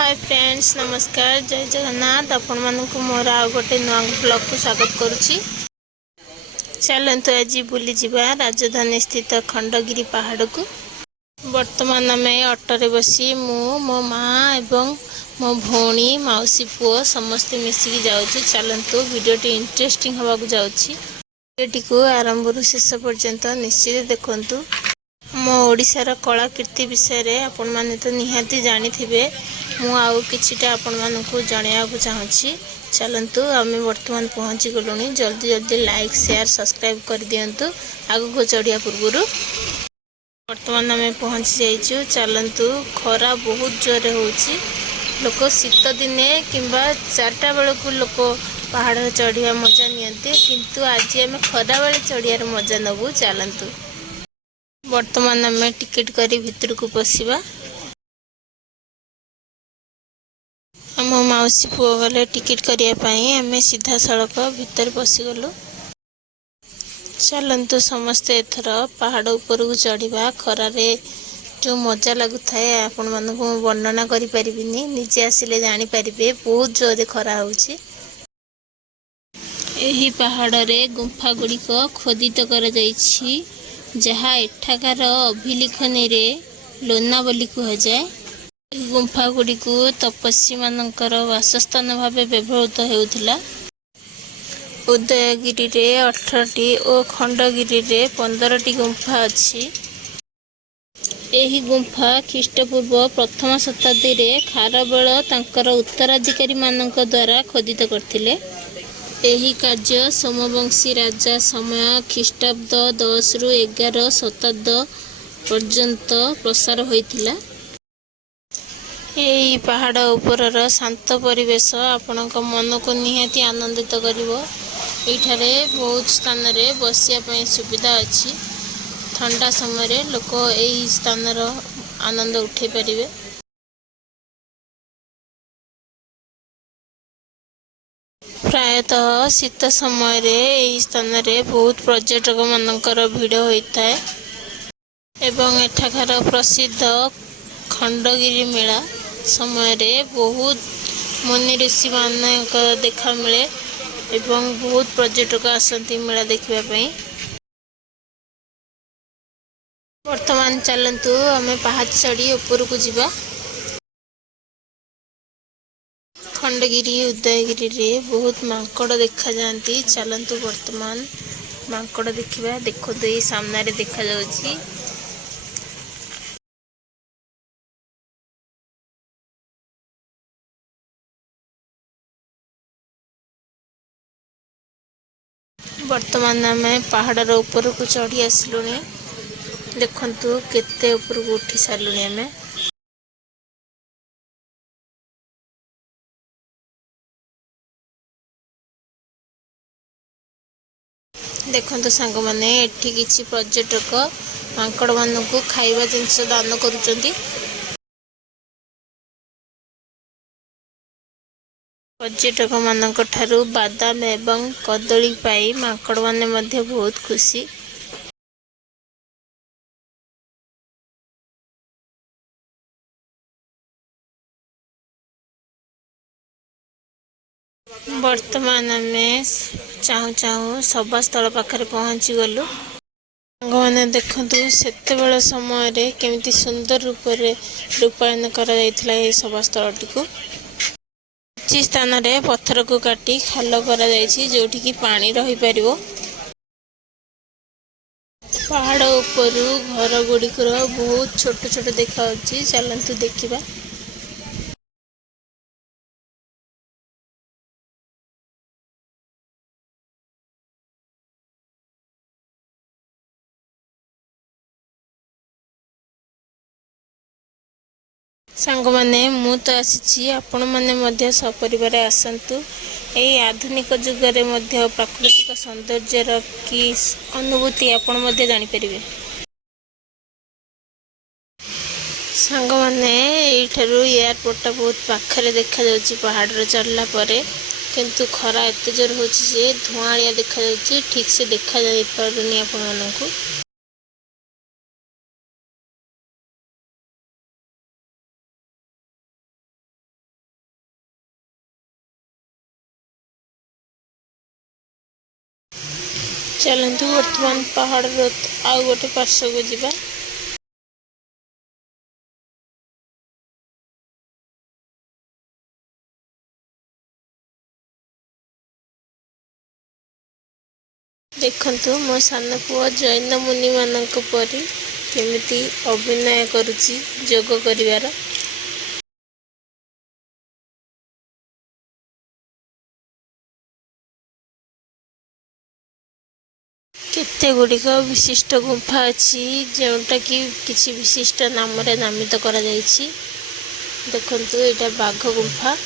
Hi friends, नमस्कार, जय जगन्नाथ। आपण मानक मोर आ गोटे नुआ ब्लॉग को स्वागत करुच्ची। चलतु आज बुली जिबा राजधानी स्थित खंडगिरी पहाड़ को। वर्तमान आम ऑटोरे बसी मो माँ एवं मो भौणी मौसी पुओ समस्ते मिसिकी जाउछु। चलतु वीडियोटी इंटरेस्टिंग हवा को जाउछि। वीडियोटी को आरंभ रु शेष पर्यंत निश्चित देखंतु। मो ओडिशार कलाकृति विषय आपण माने तो निहाती जानी थिबे। मु आउ किछिटा आपण मानकु जणाइବାକୁ चाहूँगी। चलतु आम वर्तमान पहुँची गलुनी। जल्दी जल्दी लाइक शेयर सब्सक्राइब कर दियंतु आगु को चढ़िया पूर्व। वर्तमान आम पहुँची जाइछु। चलतु खरा बहुत जोरे होउछि। लोक शीत दिने किंबा 4टा बेलू लोक पहाड़ चढ़िया मजा नियंती, किंतु आज आम खरा बेले चढ़ियार मजा नबू। चलतु वर्तमान आम टिकेट करी भितर को पशिबा। आम मौसी पुओ गले टिकेट करने आम सीधा सड़क भितर पशिगलु। चलतु समस्ते एथर पहाड़ ऊपर को चढ़ा। खरारे जो मजा लगुए आपण मानक वर्णना करि परिबिनी, निजे आसिले जानि परिबे बहुत जोरे खरा होउछि। एही पहाड़ रे गुंफा गुड़िक खोदित कर जाइछि, जहाँ एठाकार अभिलेखनी रे लोना बोली कहुए। गुंफा गुड़ी को तपस्वी मानकर वासस्थान भाव व्यवहृत होउथिला। उदयगिरी रे 18टी और खंडगिरी रे 15टी गुंफा अछि। एही गुंफा ख्रीष्टपूर्व प्रथम शताब्दी रे खारबेल तांकर उत्तराधिकारी मानक द्वारा खोदित करथिले। एही कार्य सोमवंशी राजा समय ख्रीष्टाब्द 10 रु 11 शताब्द पर्यंत प्रसार होइथिला। यही पहाड़ ऊपर शांत परिवेश आपणक मन को निहाती आनंदित करिवो। एठारे बहुत स्थान रे बसिया पई सुविधा अछि। ठंडा समय रे लोक एही स्थान रो आनंद उठे परिवे। प्रायतः शीत समय रे एही स्थान रे बहुत पर्यटक मानकर भीड़ होइथाय एवं एठाकार प्रसिद्ध खंडगिरी मेला समय रे बहुत मुनि ऋषि मानक देखा मिले एवं बहुत पर्यटक आसंती मेला देखिबा पई। वर्तमान चलंतु आमे पहाड़ चढ़ी ऊपर को जिबा। खंडगिरी उदयगिरी रे बहुत मांकड़ देखा जाती। चलंतु वर्तमान मांकड़ देखिबा। देखो तो ये सामने रे देखा जाउछि। वर्तमान आम पहाड़ ऊपर को चढ़ी आसलुनी। देखंतु केते ऊपर को उठी सारलुनी आम। देखंतु सांग माने एठी किछि पर्यटक मांकड़ मानकु खाइबा जिंस दान करूचंती। पर्यटक मानक ठारू बादाम एवं कदली पाई मांकड़ माने मध्य बहुत खुशी। वर्तमान आम चाहू चाहू सभा स्थल पाखरे पहुंची गलु। मैंने देखंतु सेते बेला समय रे केमिति सुंदर रूप रे रूपायन करा जायथिला ए सभा स्थल टिकु। किछि स्थान रे पत्थर को काटी खाल करा जायछि, जोठी की पानी रही परिवो। पहाड़ ऊपर घर गुड़िकर बहुत छोट छोट देखा। चलंतु देखिबा। सांग माने मु तो आसीछि, आपण माने मध्य सपरिवार आसंतु। एई आधुनिक जुग रे मध्य प्राकृतिक सौंदर्यर की अनुभूति आपण मध्य जानि परिबे। सांग माने एठारु एयरपोर्ट बहुत पाखरे देखा जाउछि पहाड़ रे चढ़ला परे, किंतु खरा एते जोर होछि जे धुआंलिया देखा जाउछि। ठीक से देखा जाय पारुनी आपण मानकु। चलतु बर्तमान पहाड़ आउ गोटे पार्श्व को जीवा। देखंतु मो सान पुआ जैन मुनि मानक परी केमिति अभिनय करुछि जोग करिवार। केते गुड़िक विशिष्ट गुंफा अच्छी जोटा कि किसी विशिष्ट नाम रे नामित करा जायछि। देखंतु एटा बाघ गुंफा।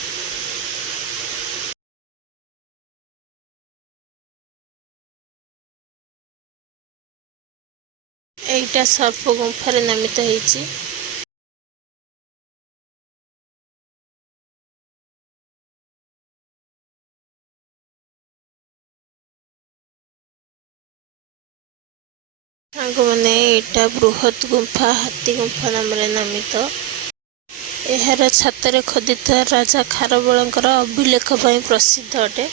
एटा सर्प गुंफा रे नामित ହେଇछि। सांग माने एटा बृहत गुंफा हाथी गुंफा नाम रे नामित। एहार छाତରେ खोदित राजा खारबळंकर अभिलेख ପାଇଁ प्रसिद्ध अटे।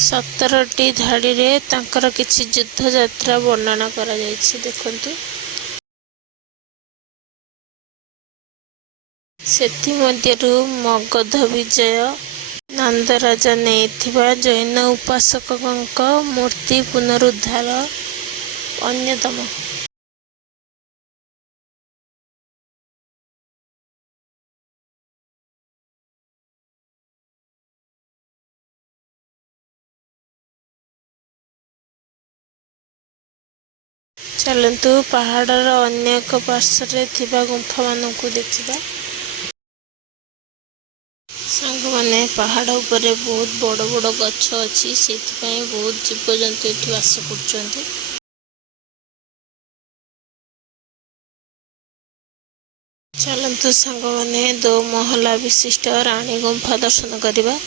17टी धाड़ी रे तांकर किछि युद्ध यात्रा वर्णना करा जायछि। देखंतु सेथि मध्यरु मगध विजय नंद राजा नेथिबा जैन उपासकक मूर्ति पुनरुद्धार अन्यतम। चलतु पहाड़र अन्य एक पार्श्व थिबा गुंफा मानकु देखिबा। सांग माने पहाड़ उपरे बहुत बड़ बड़ गछ अछि सेथि बहुत जीवजंतु एठी वास करछन्ती। चलतु सांग माने 2 महला विशिष्ट रानी गुंफा दर्शन करिबा।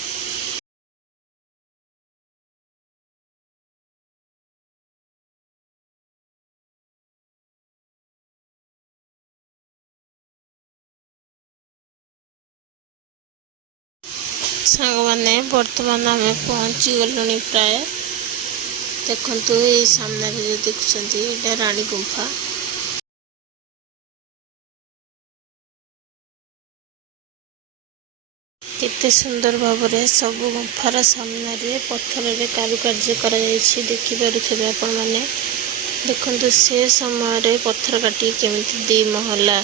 सांग माने वर्तमान आम पहुंची गलुनी प्राय। देखंतु ए सामने जो देखुछंती एटा रानी गुंफा। केते सुंदर भाबरे सब गुंफार सामने रे पत्थर रे कारुकार्य करा जायछि। देखि पारुथिबे आपण माने। देखंतु से समय रे पत्थर काटी केमिति 2 महला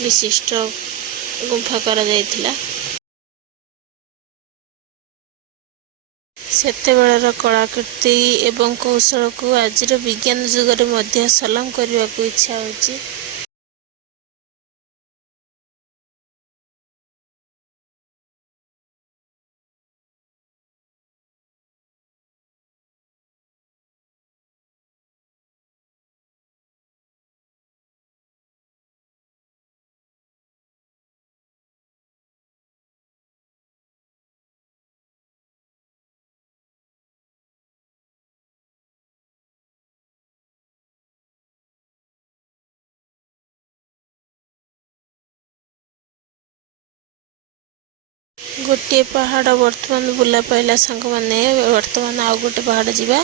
विशिष्ट गुंफा करा जायतिला। सेतेबेଳର कलाकृति एवं कौशल को आजिर विज्ञान युग रे मध्य सलाम करने को इच्छा होची। गोटे पहाड़ वर्तमान बुला पाइला सांग माने वर्तमान आउ गोटे पहाड़ जीवा।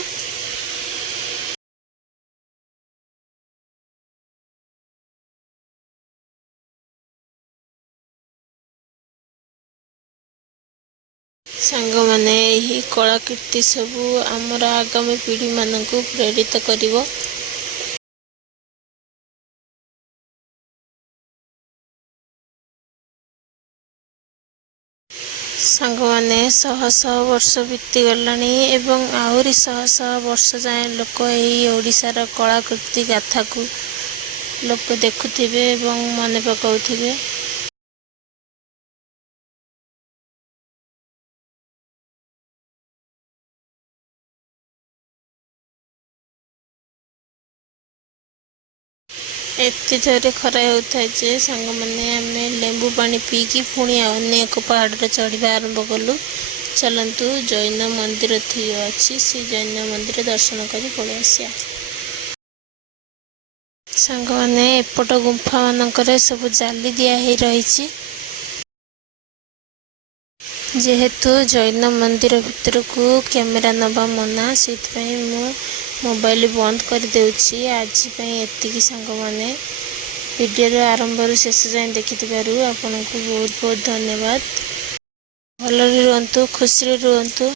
सांग माने यही कलाकृति सबू आमर आगामी पीढ़ी मानक प्रेरित करिवो। सांग माने शह शह वर्ष बीती गलानी एवं आहरी शह शह वर्ष जाए लोक यही ओडिशार कलाकृति गाथा को लोक देखुथिबे एवं मने पकाउथिबे। एते जोरे खरा होता है जे सांग माने आमे लेंबू पानी पी की पुणी अन्य एक पहाड़ रे चढ़िबा आरंभ कलु। चलंतु जैन मंदिर थी अछि से जैन मंदिर दर्शन करी पळे आसिया। सांग माने एपट गुंफा मानकरे सब जाली दिया हे रहिछि। जेहेतु जैन मंदिर भितर को कैमेरा नबा मना से मु मोबाइल बंद कर देउछि। आज एतिकी सांग माने वीडियो आरंभ शेष जाए देखिथिबारु आपनको बहुत बहुत धन्यवाद। भलरे रुहंतु, खुशी रुहंतु।